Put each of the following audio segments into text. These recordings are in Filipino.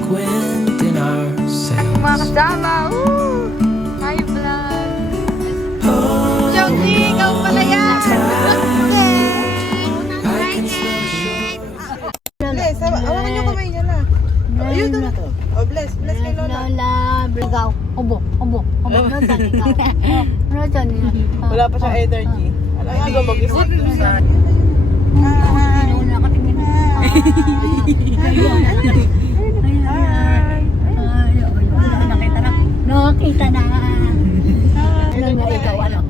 like wind in our sails. Mga kasama, hi vlog. Oh, Josie, ikaw pala yan. I can smell shore. Bless, hawakan niyo kamay niya na. Ayun, ito. Oh, bless kay Lola. Lola, ikaw. Obo. Nasaan ikaw? Nasaan ikaw? Wala pa siyang energy. Alam nga ba mag-isip? Nakita na. Ano nga ikaw, ano?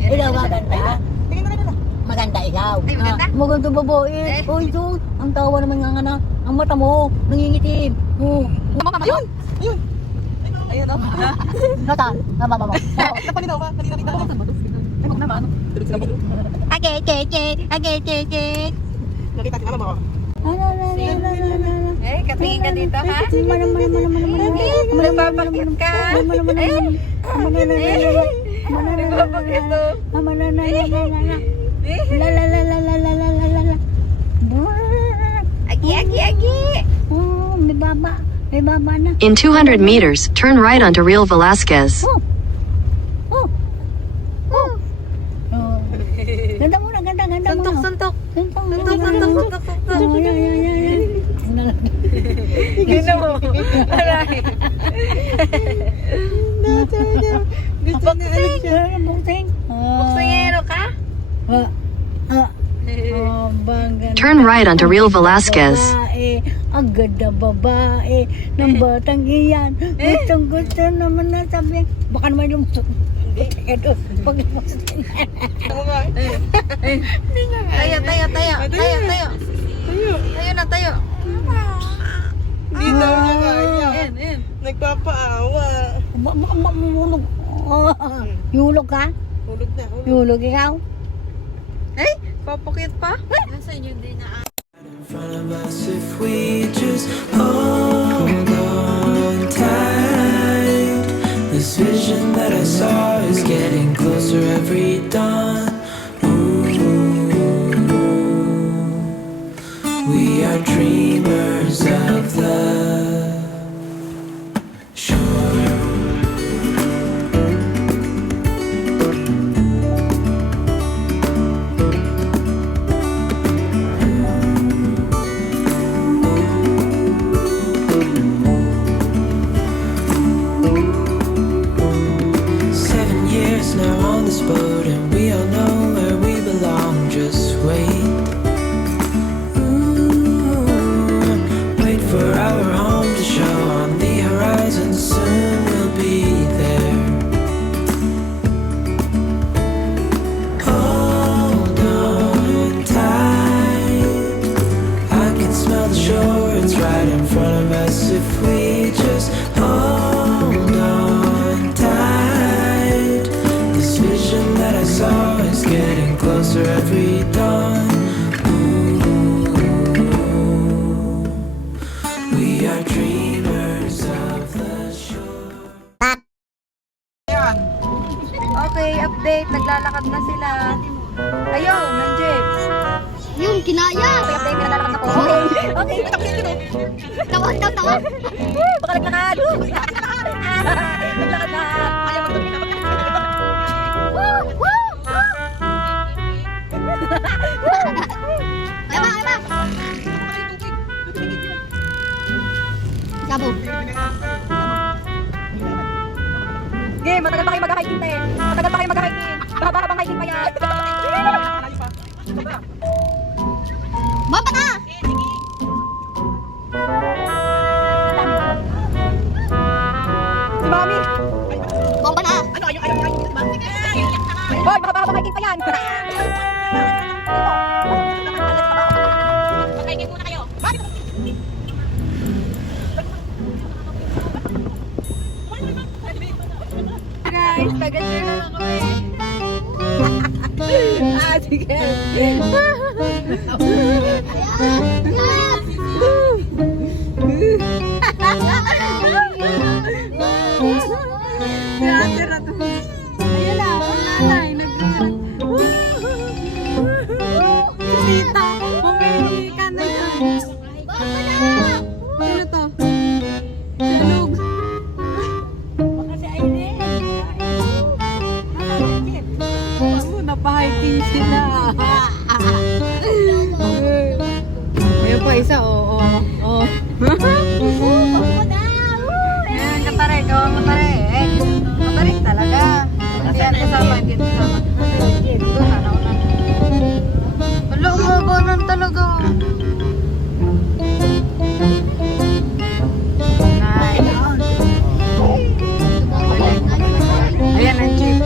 Ikaw maganda? Tingin na lang. Maganda ikaw. Ay, maganda? Maganda babae. Uy, so, ang tawa naman nga nga na. Ang mata mo, nangingitim. Yun! Ayun o. Nasaan? Mama. Napalinaw ba? Kanina kita ko. Ay, huwag naman. Tulog sila mo. Agay. Nakita si mama mo. Eh, katingin ka dito, ha? Nagpapakit ka. Nagpapakit to. Agi. Oh, may baba na. In 200 meters, turn right onto Real Velasquez. Oh. Ganda mo na. Suntok. Gino mo. Aray. Buksing. Buksingero ka? Turn right onto Real Velasquez. Ang ganda babae ng batang iyan. Gusto naman na sabi. Baka naman yung pag lumusot Tayo. Tayo. Hindi daw niya kaya. Nagpapaawa. Mahulog. Yulog ka? Hulog na. Yulog ikaw? Ay, papakit pa? Nasa inyo din na. In front of us if we just hold on tight. This vision that I saw is getting closer every dawn. Ooh, we are dreamers of the shore. Now on this boat and we all know where we belong. Just wait. Ooh, wait for our home to show on the horizon. Soon we'll be there. Hold on tight. I can smell the shore. It's right in front of us if we just hold on tight. This vision that I saw is getting closer every dawn. Ooh, we are dreamers of the shore. Okay, update. Naglalakad na sila. Ayun, ng jeep. Yung kinaya! Okay, update. Naglalakad na po. Okay. Tawa! Baka naglakad. Naglakad na. Ayaw mo. Sabo! Okay, matagal pa kayo mag-hiking na eh. Matagal pa kayo mag-hiking. Mahaba-habang hiking pa yan. Baba na! Si Mami. Bomba na! Hoy, mahaba-habang hiking pa yan. Mag-hiking muna kayo! Guys, taga-share na lang kami. Sige. Grabe na to. Ayun na, ang nanay. Si Tita, bumili ka na yan. Ano to? Ayan, katarik. Oh, katarik. Katarik talaga. Hindi yan kasama. Hindi yan kasama. Doon, ano na. Wala, umaganan talaga. Nice. Ayan ang jeep.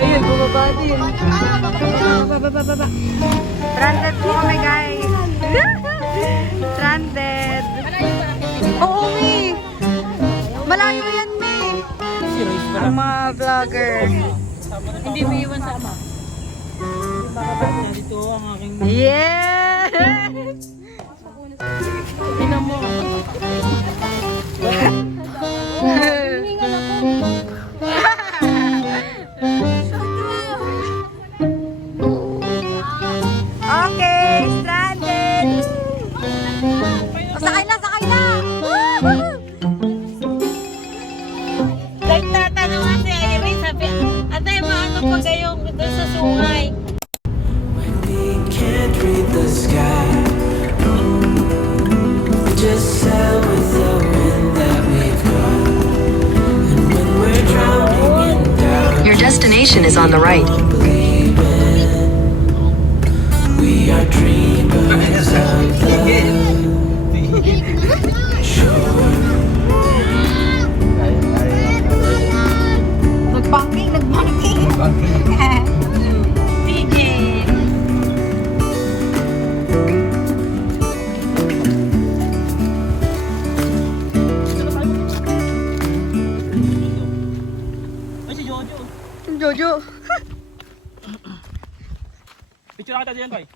Ayun, bumaba din. Baba. Stranded po kami, guys. Stranded. Oo, Mi. Malayo yan, Mi. Ang mga vlogger. Hindi mo iwan sama. Dito ang aking... Yes! Ina mo. Okay, stranded. O, sakay na, sakay na. Nagtatanong nga si Irene, sabi, atay maano pa kayong doon sa sungay? When we can't read the sky, we just sail with the wind that we've got. And when we're drowning in doubt, Your destination is on the right. believing we are dreamers of the shore. Nagbanking. DJ. Ay, si Jojo. Jojo. Picture na kita diyan, Toy.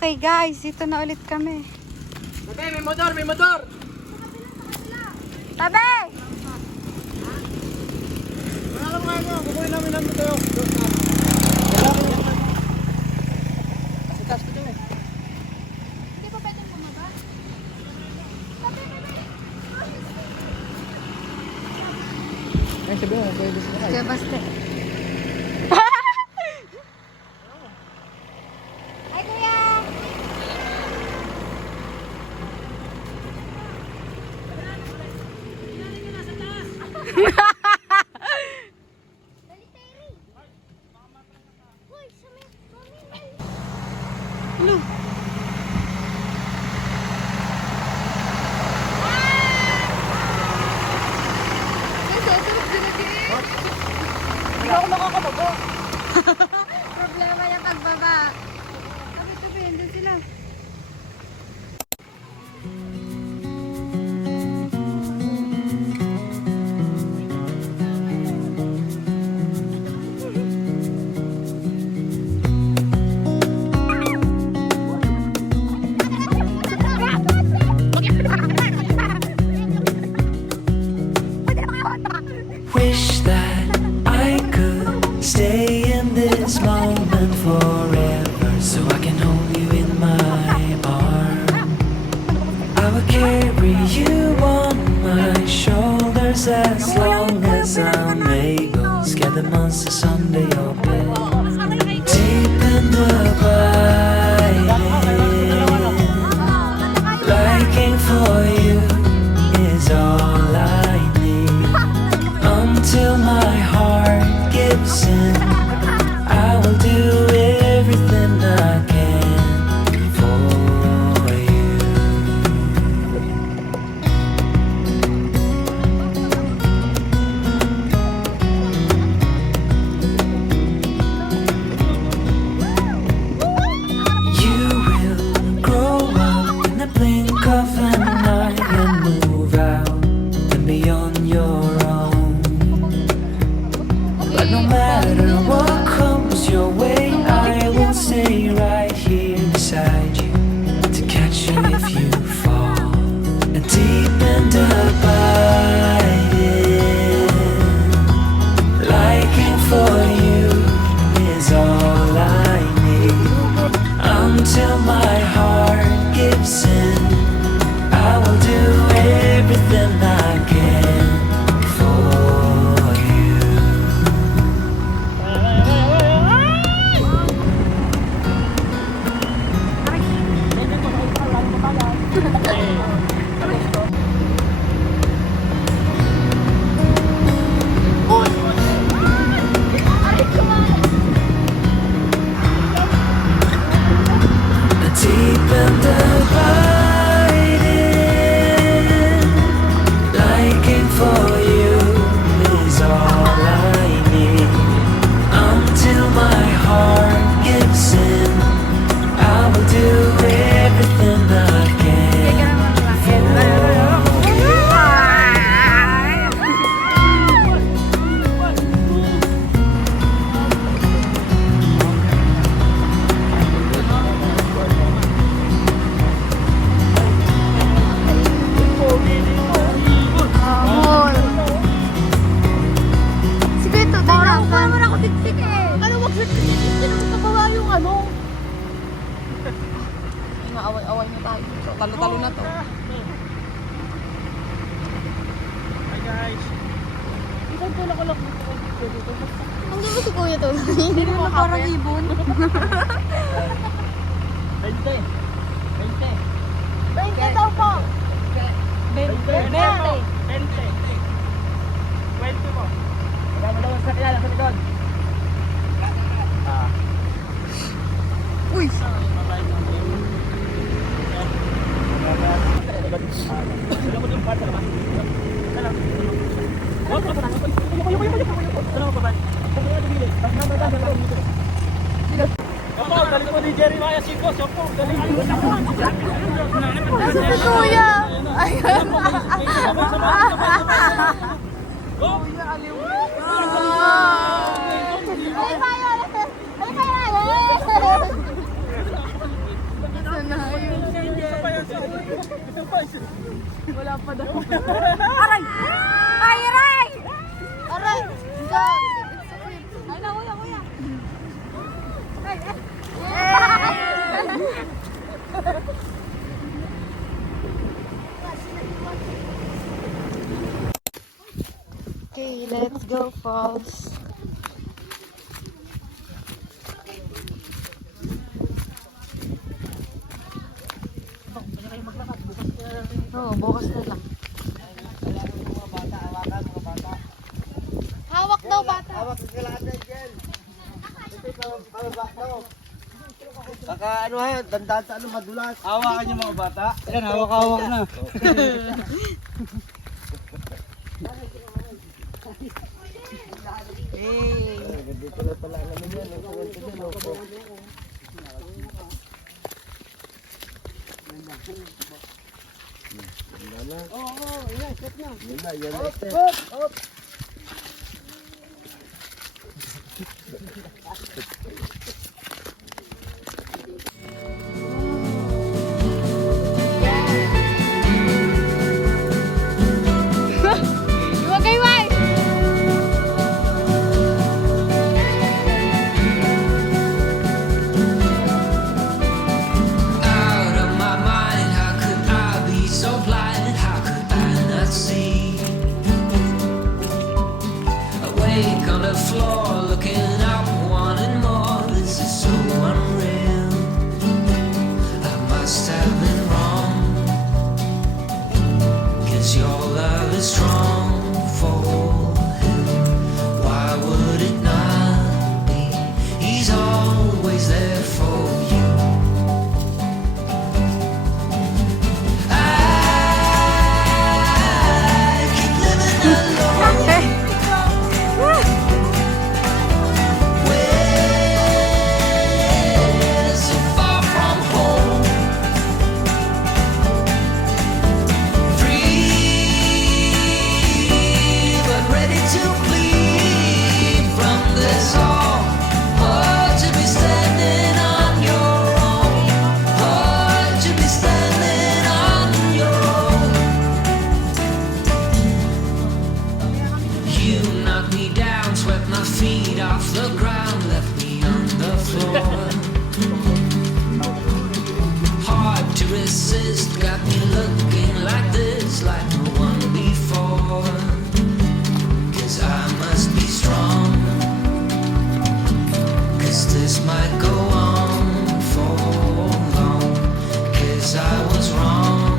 Okay, guys, dito na ulit kami. May motor, may motor! Tabi! Wala lang kayo, kukunin namin ang motor. Asitas ko dun eh. Ay, sabi mo, pwede sila kayo. Kaya basta. Ay, kuya! Hindi ako makakabago. Problema yung pagbaba. Tabi, andun sila. Wish that I could stay in this moment forever, so I can hold you in my arms. I will carry you on my shoulders as long as I'm able. Scare the monsters under your bed. Deep in the liking for you is all I need. Until my heart gives in, I will do everything I can for you. You will grow up in the blink of an eye and move out and beyond your own. But no matter what comes your way, I will stay right here beside you to catch you if you fall. And deep and abiding, liking for you is all I need. Until my heart gives in, I will do everything I can for you. Deep and abiding, liking for you is all I need. Until my heart gives in, I will do everything I can. Amol. Sige, ito. Parang naman ako tiksik eh. Ano wag tiksik? Sino mo kabawa yung ano? Away-away na tayo. So, talo-talo na to. Ang gano'n si Kuya to. Hindi mo parang ibon. 20 daw po. 20. Uy! Nasa si Kuya! Ayun! Kuya, aliw! Ay, kaya! Ay, kaya! Sana yun. Wala pa daw. Aray! Ay, aray! Aray! Ay, na, kuya, kuya! Okay, let's go, Falls. Oo, bukas na lang. Hawak daw, bata. Baka ano ha, dandaan sa ano madulas. Hawakan niyo mga bata. Ayan, hawak-hawak na. Dito na pala namin yan. Out of my mind, how could I be so blind? How could I not see? Awake on the floor, looking up, wanting more. This is so unreal. I must have been wrong, 'cause your love is strong for him. Why would it not be? He's always there for you. I keep living alone. We're so far from home. Free, but ready to bleed from this all. Hard to be standing on your own. Hard to be standing on your own. You knocked me down, swept my feet off the ground, left me on the floor. Hard to resist, got me looking like this, like no one before. 'Cause I must be strong, 'cause this might go on for long. 'Cause I was wrong.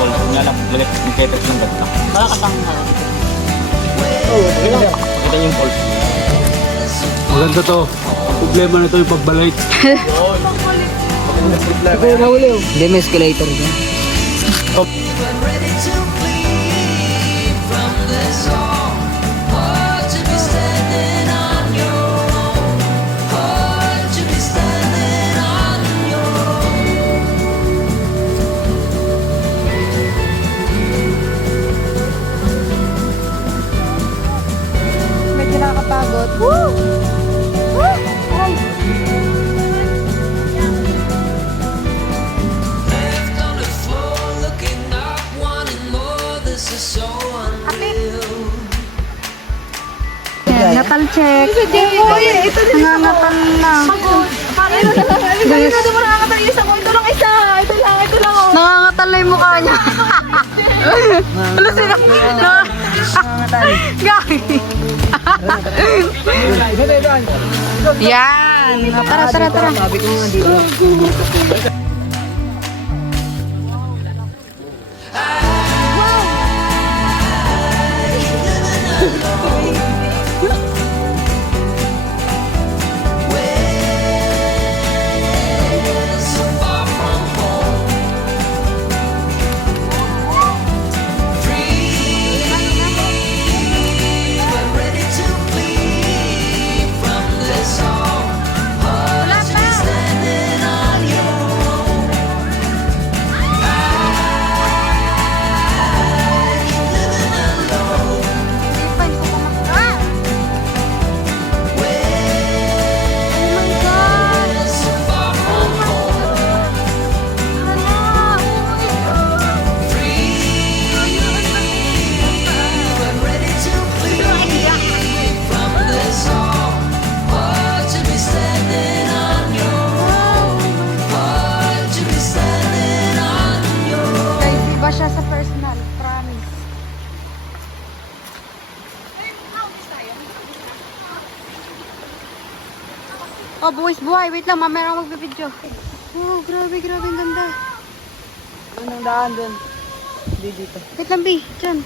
falls. Nga lang, nagketrex ng ganda. Nakakatang Pakita niyo yung falls. Maganda to. Problema na to yung pagbalik. Hindi, may escalator dyan. ready to flee from this all, or to be standing on your own, or to be standing on your own. Medyo nakakapagod. Woo! Woo! Ay! Left on the floor, looking up, wanting more. This is so unreal. Natal check. Nangangatal na. Nangangatal na yung mukha niya. Ano sila? Nangangatal. Yan. Tara, tara, tara. So far from home, free, but ready to flee from this all, or to be standing on your own. Living alone, so far from home, free, but ready to flee from this all, or to be standing on your own, or to be standing on your own. Guys, iba siya sa personal. Promise. Oh, buwis buhay. Wait lang, mamaya ako magbibideo. Oh, grabe, grabe. Ang ganda. Anong daan dun? Hindi dito. Wait lang, B. Diyan.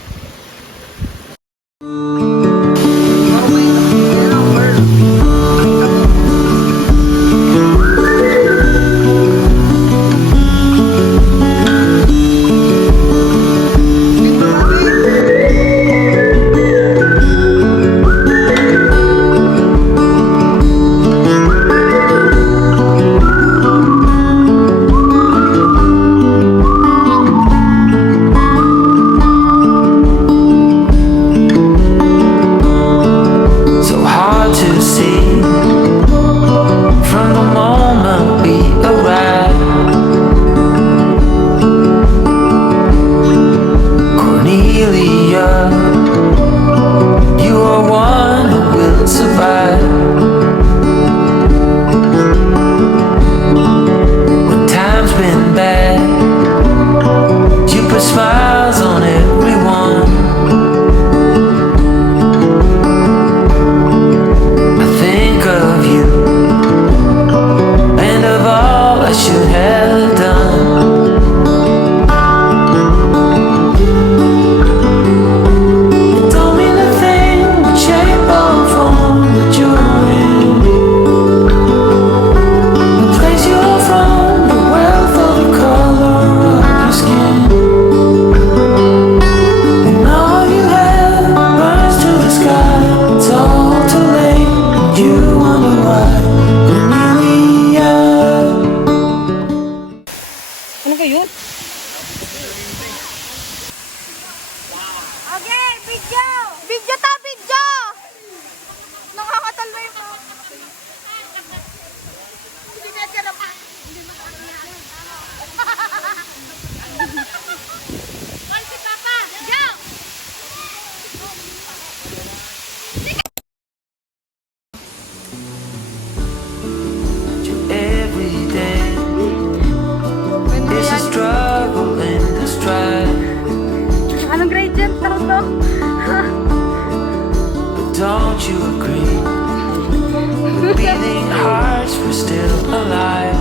So hard to see from the moment we arrive. Cornelia, you are one who will survive. When time's been bad, you put smiles on everyone. I think of you and of all I should have done. Don't mean a thing, what shape or form that you're in, the place you're from, the wealth of the color of your skin, and all you have burns to the sky. It's all too late. You wonder why, Cornelia. Ano kayo? Okay, video! Video ta, video! Nakakatalwa yung mga. Hindi na sarap. One si Papa, go! Every day is a struggle and a strife. Anong grade dyan? Taro to? But don't you agree? With beating hearts, we're still alive.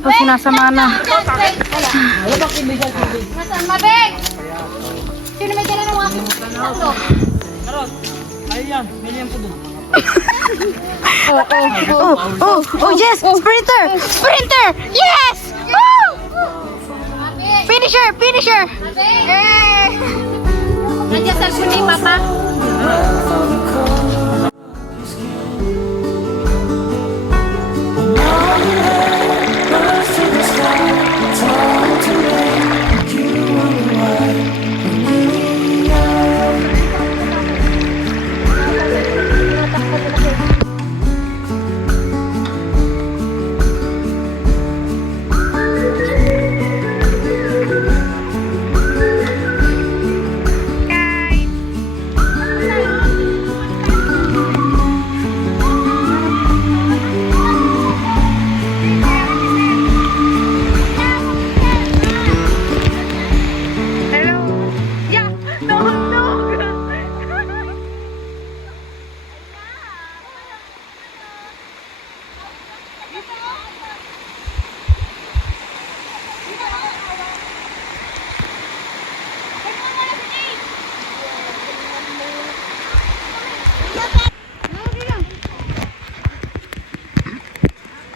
Tapos sinasama na. Nasaan mabig? Sino may dala ng mga tatlo? Oh, yes! Sprinter! Sprinter! Yes! Woo! Finisher! Finisher! Nandiyan sa ni Papa.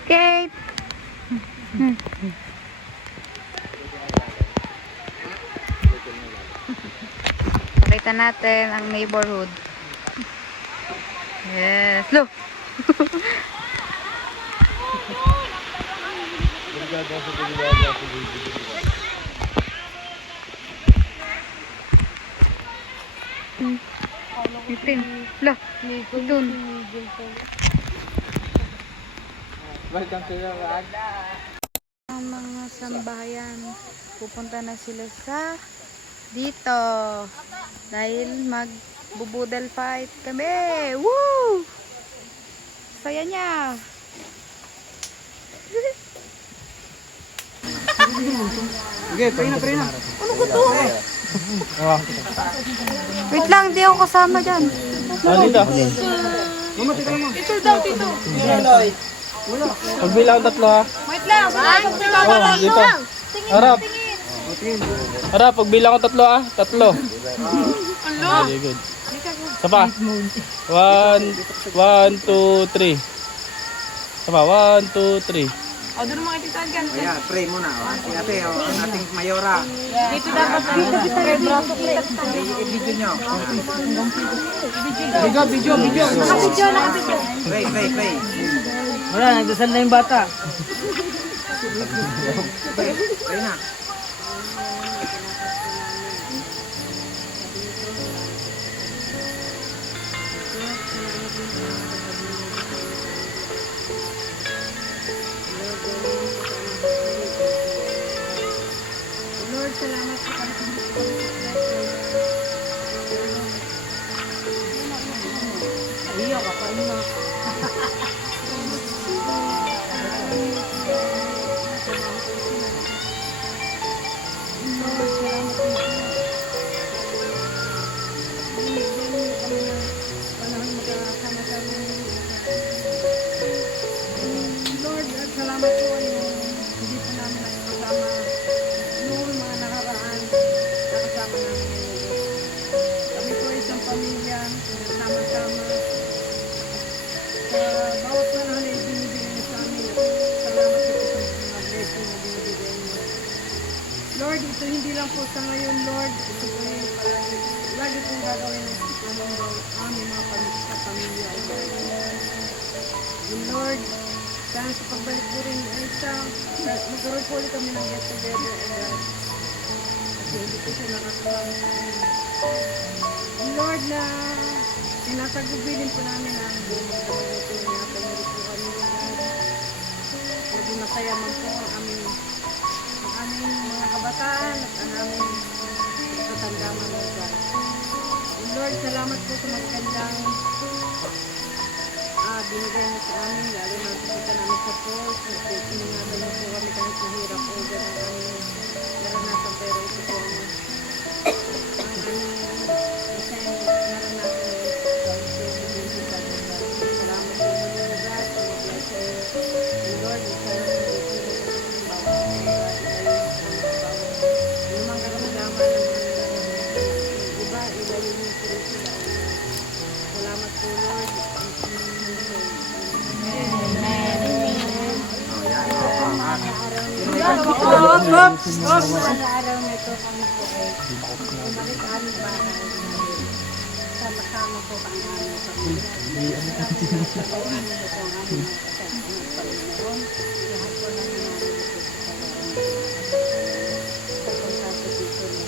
Kate! Pakita natin ang neighborhood. Yes! Look! Itin. Look! Itun. Ang mga sambahayan, pupunta na sila sa dito dahil magbubudel fight kami. Woo! Saya niya. Okay, pray na. Wait lang, di ako kasama dyan. Dito. Pagbilang tatlo ha. Wait lang. Oh, dito. Harap. Harap, pagbilang ko tatlo ah. Tatlo. Very good. Isa pa. 1, 2, 3. Isa pa. 1, 2, 3. Ayan, pray muna. Ate, ang ating mayora. Dito dapat I-video nyo. Video. Pray. Wala, nagdasal na yung bata. Pray na. Lord, salamat sa Lord, at salamat po yung hindi po namin nakakasama noong mga nakaraan nakasama namin ngayon. Kami po isang pamilya sama-sama sa bawat panahon na ibinibigay niyo sa amin at salamat po sa mga blessing na binibigay niyo. Lord, ito hindi lang po sa ngayon, Lord. Ito po yung palagi. Lagi pong gagawin ng aming mga pamilya. And Lord, sana sa pagbalik po rin ay magkaroon po ulit kami ng get together and kasi hindi po siya nakakawala sa amin. And Lord, na sinasagubinin po namin ang buong mga pinapay niyo po kami. Maging masaya man po ang aming mga kabataan at ang aming katandaman ng God. And Lord, salamat po sa magandang binigay mo sa amin, lalo na pupunta namin sa post, sinungadan mo po kami kahit mahirap o gano'n ang aming naranasan, pero ito po ang aming masayang naranasan salamat po sa mga God, and Lord, sana po araw na ito kami po ay bumalik sa aming bahay. Sama-sama po ang aming pamilya. Sa Panginoon po ang aming Panginoon. Lahat po ng nangyari sa pagkakasya dito na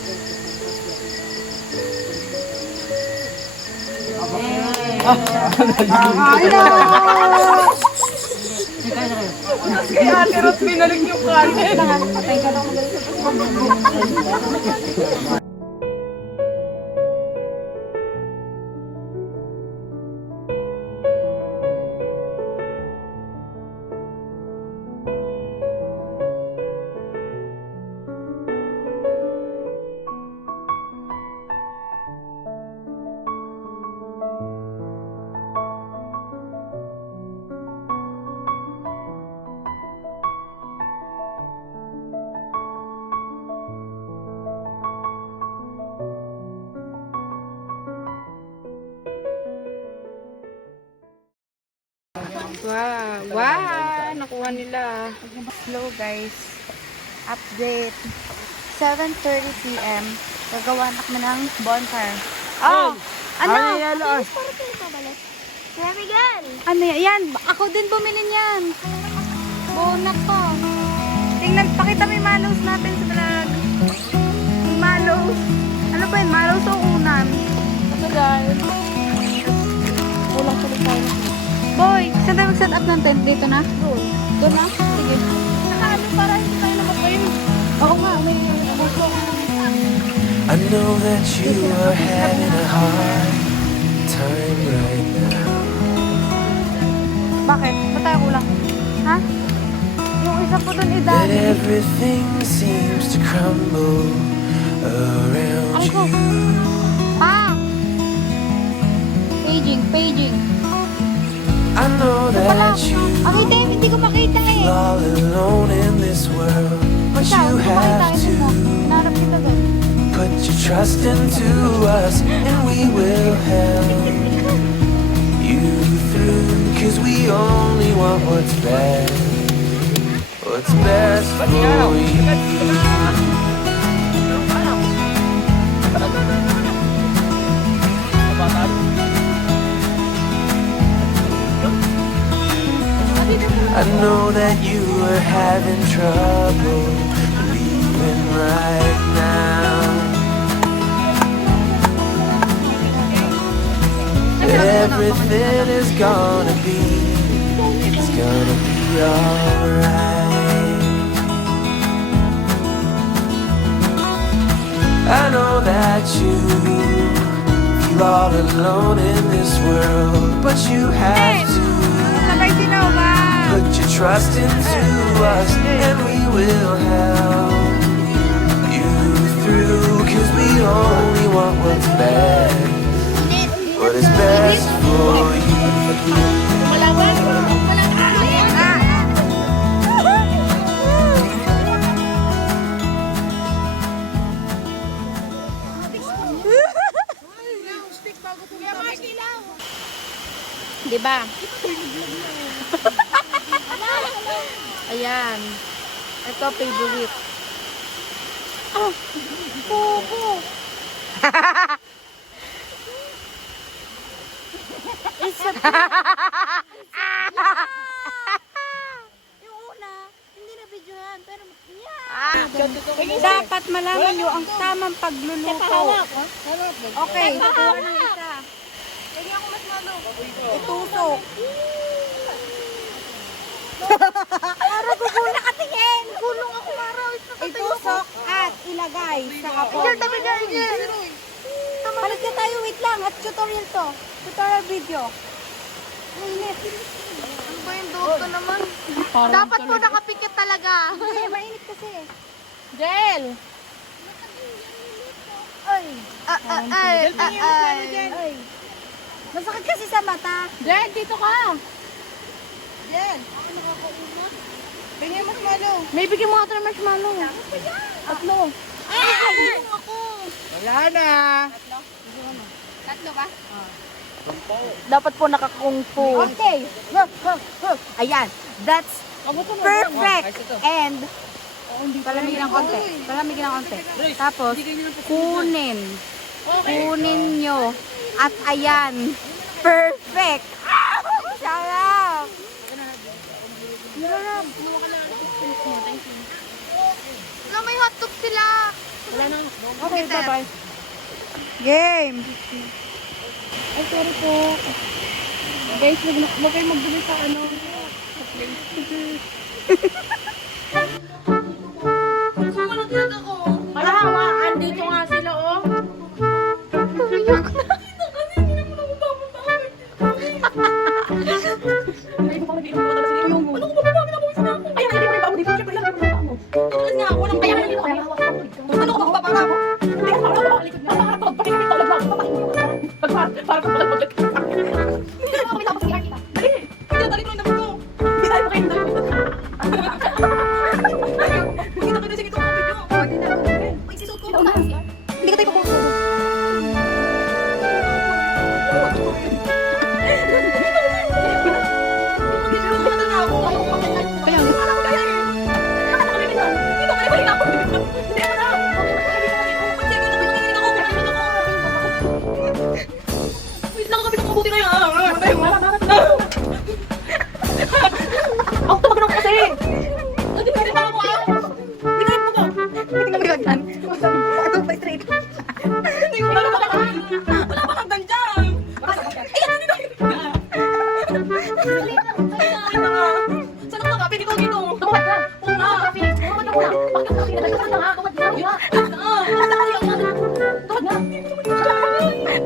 Wow, nakuha nila. Hello guys. Update. 7:30 PM. Gagawa na kami ng bonfire. Oh! Ano? Kuya Miguel! Ano yan? Ako din bumili niyan. Bonak ko. Tingnan, pakita mo yung malos natin sa vlog. Yung malos. Ano ba yun? Malos o unan? Ito guys. Kulang tuloy tayo. Boy, saan tayo mag-set up ng tent? Dito na? Doon. Doon na? Sige. Saka ano, para hindi tayo naman. Oo nga, may I know that you are having a hard time right now. Bakit? Ba't tayo kulang? Ha? Yung isa po doon That idali. everything seems to crumble around Ay ko. you. Ah! Paging. I know that you Ang itim, hindi ko makita eh. feel all alone in this world, but Basta, you hindi ko makita. have Ano mo? to Narap kita doon. put your trust into us, and we will help you through. 'Cause we only want what's best for you. I know that you are having trouble believing right now that everything is gonna be alright. I know that you feel all alone in this world, but you have to Sabay sinawa. put your trust into us, and we will help you through. 'Cause we only want what's best, what is best for you. Diba? Ayan. Ito, favorite. Oh! Popo! Isa pa. Yung una, hindi na videohan, pero dapat malaman nyo ang tamang pagluluto. Okay, kukuha ng isa. Hindi ako mas malo. Itusok. Mara, gugula ka tingin. Gulong ako, Mara. Itusok at ilagay sa kapon. Ijel, tabi ka, Ijel. Palit ka tayo, wait lang. At tutorial to. Tutorial video. Mainit. Ano ba yung duto naman? Dapat po nakapikit talaga. Hindi, mainit kasi. Jel! Ay! Ay! Masakit kasi sa mata. Jel, dito ka. Jel. Ako nakakauna. Bigyan mo marshmallow. May bigyan mo ito ng marshmallow. Tatlo. Ay! Ako. Wala na. Tatlo ba? Dapat po nakakung fu. Okay. Ayan. That's perfect. And Palamigin ng konti. Palamigin ng konti. Tapos, kunin. Kunin nyo. At ayan. Perfect. Sarap. Sarap. Na may hotdog sila. Okay, bye-bye. Game! Ay, sorry po. Guys, huwag kayo magbili sa ano. Sa plate. Malawa, andito nga sila, oh.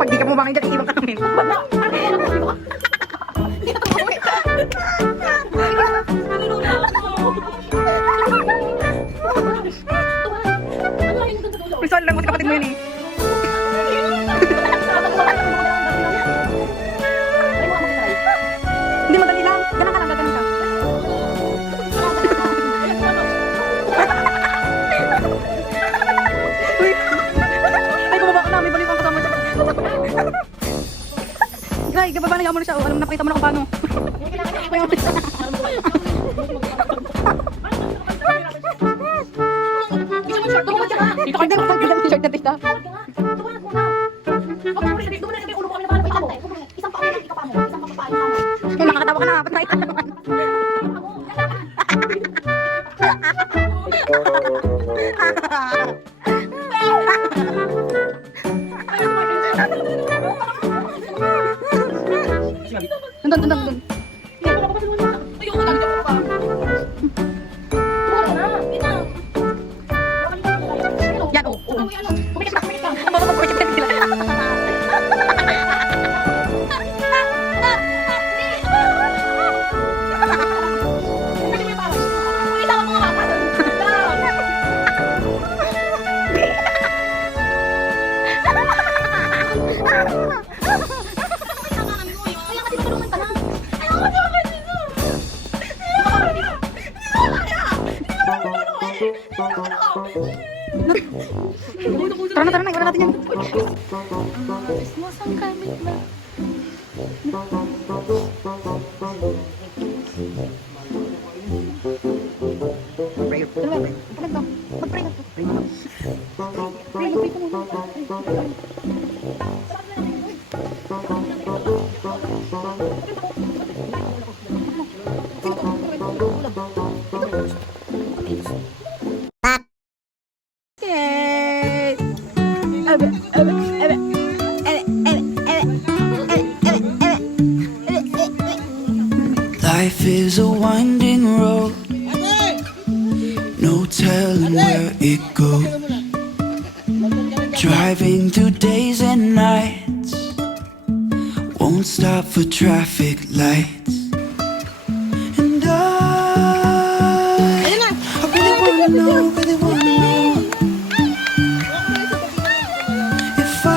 Pag di ka bumangon dyan, iiwan ka namin. Rizal lang mo sa kapatid mo yun eh. Hindi, madali lang. Ganun ka lang, ganun ka. Uy. Ay, bumaba ka na. May baliw kang kasama dyan. Gray, kababa na mo na siya. Alam mo, napakita mo na kung paano. Dito ka din. T-shirt na tita. Kaya makakatawa ka na. Patay ka naman. Nandun. Yan, oh. Kumikit ka. Ang baba kumikit ka sila. Tara na, iwan natin yan. Pray. Mag-pray na. Pray ka muna. Life is a winding road, no telling where it goes. Driving through days and nights, won't stop for traffic lights. And I really wanna know if I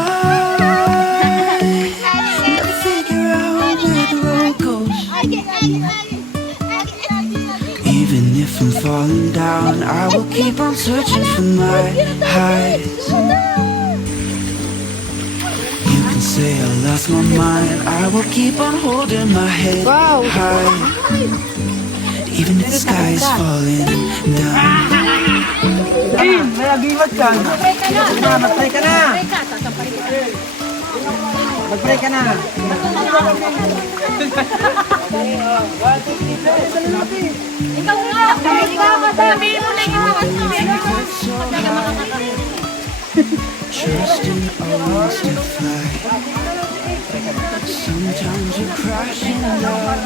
never figure out where the road goes. Even if I'm falling down, I will keep on searching for my highs. You can say I lost my mind, I will keep on holding my head high. Even if the sky is falling down. May agimat ka. Break ka na. Mag-pray ka na. Break ka. Sasamparin kita. Mag-pray ka na. Ikaw nga. Ikaw nga. Sabihin mo na ikaw. Trust in always to fly. Sometimes you crash and down,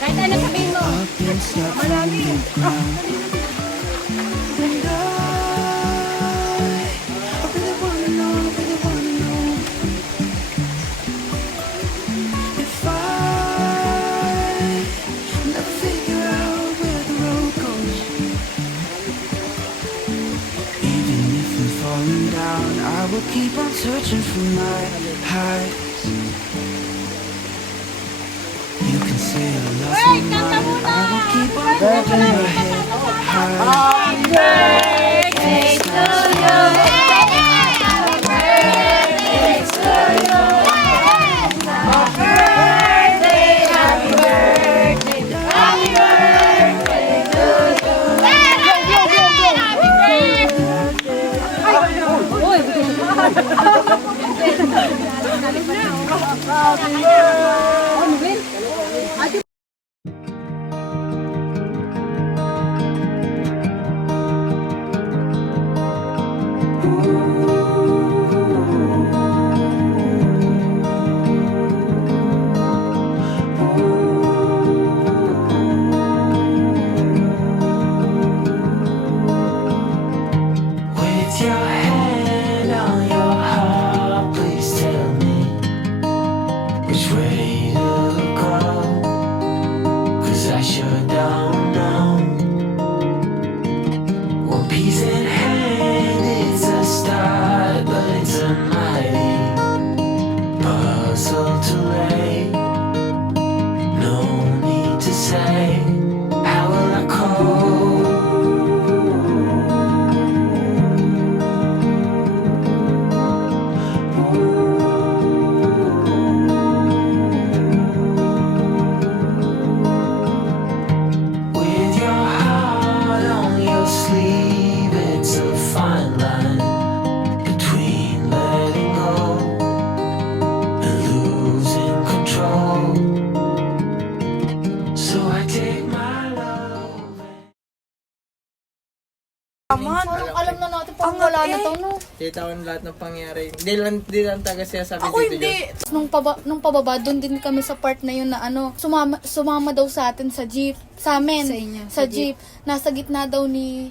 Kahit ano sabihin mo. up and step from the ground. And I really wanna know if I never figure out where the road goes. Even if I'm falling down, I will keep on searching for my highs. You can say I lost my mind, I will keep on holding my head high. With your hand on your heart, please tell me which way to go. 'Cause I sure don't know. One piece in hand is a start, but it's a mighty puzzle to lay. No need to say, how will I cope? With your heart on your sleeve, it's a fine line between letting go and losing control. So I take my love. Parang alam na natin parang wala na to, no? Kita ko lahat ng pangyari. Hindi lang taga siya sabi Ako dito hindi. Nung pababa, doon din kami sa part na yun na ano, sumama daw sa atin sa jeep. Sa amin. Sa inyo, Sa jeep. Nasa gitna daw ni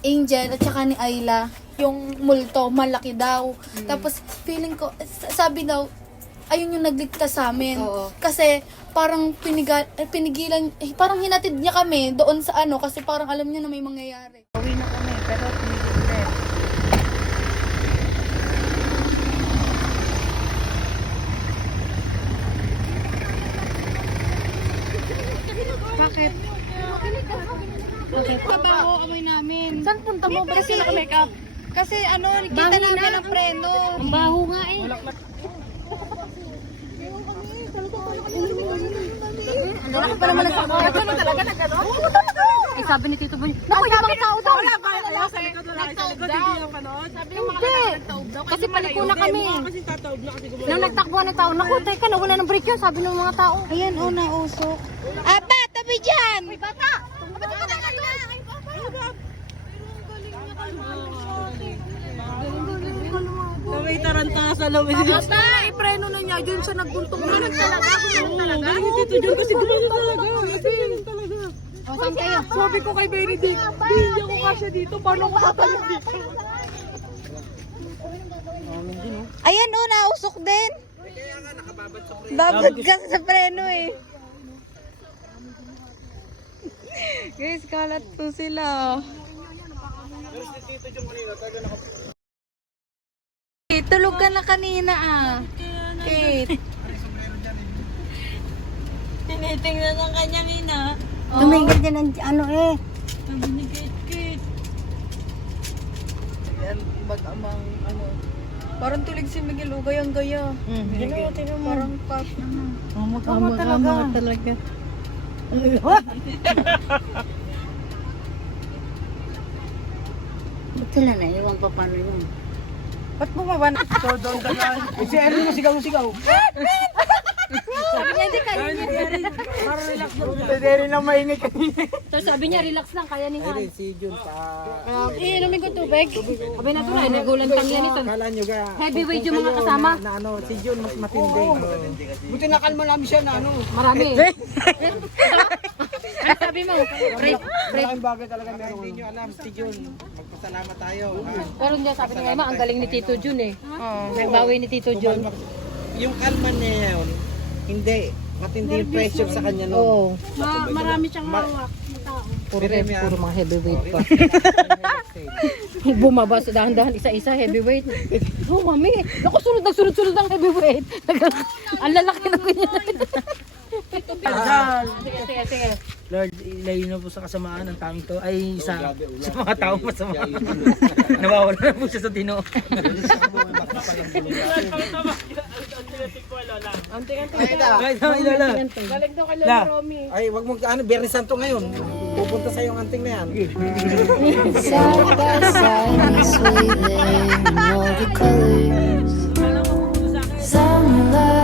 Angel at saka ni Ayla. Yung multo, malaki daw. Tapos, feeling ko, sabi daw, ayun yung nagligtas sa amin. Oo. Kasi, parang pinigilan, parang hinatid niya kami doon sa ano, kasi parang alam niya na may mangyayari. Uwi na kami, pero tumigil. Bakit? Trabaho, amoy namin. Saan punta mo? Ba't kasi naka-makeup? Kasi ano, kita namin ang preno. Ang baho nga eh. Ano pa naman nagsabi? Ano talaga nagano? Eh, sabi ni Tito Boy, naku, yung mga tao daw. Wala ba? Ayaw sa likod, wala kayo sa likod. Hindi yung panood. Sabi yung mga nagtaob daw. Kasi paliko na kami. Kasi tataob na kasi gumawa. Nung nagtakbuhan ng tao, naku, teka, nawala ng break yun, sabi ng mga tao. Ayan, oh, nausok. Aba, tabi dyan! May bata! Na may taranta sa lawin. Basta, ipreno na niya. Yun siya nagbuntong na talaga. Ganun talaga. Hindi dito dyan kasi gumano talaga. Kasi ganun talaga. Saan kayo? Sabi ko kay Benedict, hindi ako kasya dito. Paano ako tatalog dito? Ayan, oh, nausok din. Babad ka sa preno eh. Guys, kalat po sila. Tulog ka na kanina ah. Kate. Tinitingnan ng kanyang ina. Tumigil din ang ano eh. Sabi ni Kate. Yan, mag-amang ano. Parang tulig si Miguel Ugay ang gaya. Parang cut. Tama talaga. Ba't sila na? Iwan pa paano yun? Ba't bumaba na? So, doon ka na. Si Erwin na sigaw-sigaw. Sabi niya, hindi kayo niya. Para relax na. Hindi rin lang maingay kanina. So sabi niya, relax lang, kaya ni Han. Si Jun sa... Iinumin ko tubig. Sabi na ito na, nagulan pang yan ito. Kala nyo ga... Heavyweight yung mga kasama. Na ano, si Jun mas matindi. Buti nakalma namin siya na ano. Marami. Ano sabi mo? Break. Malaking bagay talaga meron. Hindi nyo alam, si Jun. Magpasalamat tayo. Pero niya sabi ni Emma, ang galing ni Tito Jun eh. Nagbawi ni Tito Jun. Yung kalma niya yun, hindi. Matindi yung pressure sa kanya no. Marami siyang hawak. Puro mga heavyweight pa. Bumaba sa dahan-dahan, isa-isa heavyweight. Oh, mami. Naku, nagsunod-sunod ng heavyweight. Ang lalaki na ganyan. Sige. Lord, ilayo na po sa kasamaan ng taong to ay sa mga taong masama. Nawawala na po siya sa tino. Galing daw kay Lola Romy. Ay, wag mo ano, Bernie Santo ngayon. Pupunta sa yung anting na yan. Side by side, swaying all the colors. Some love.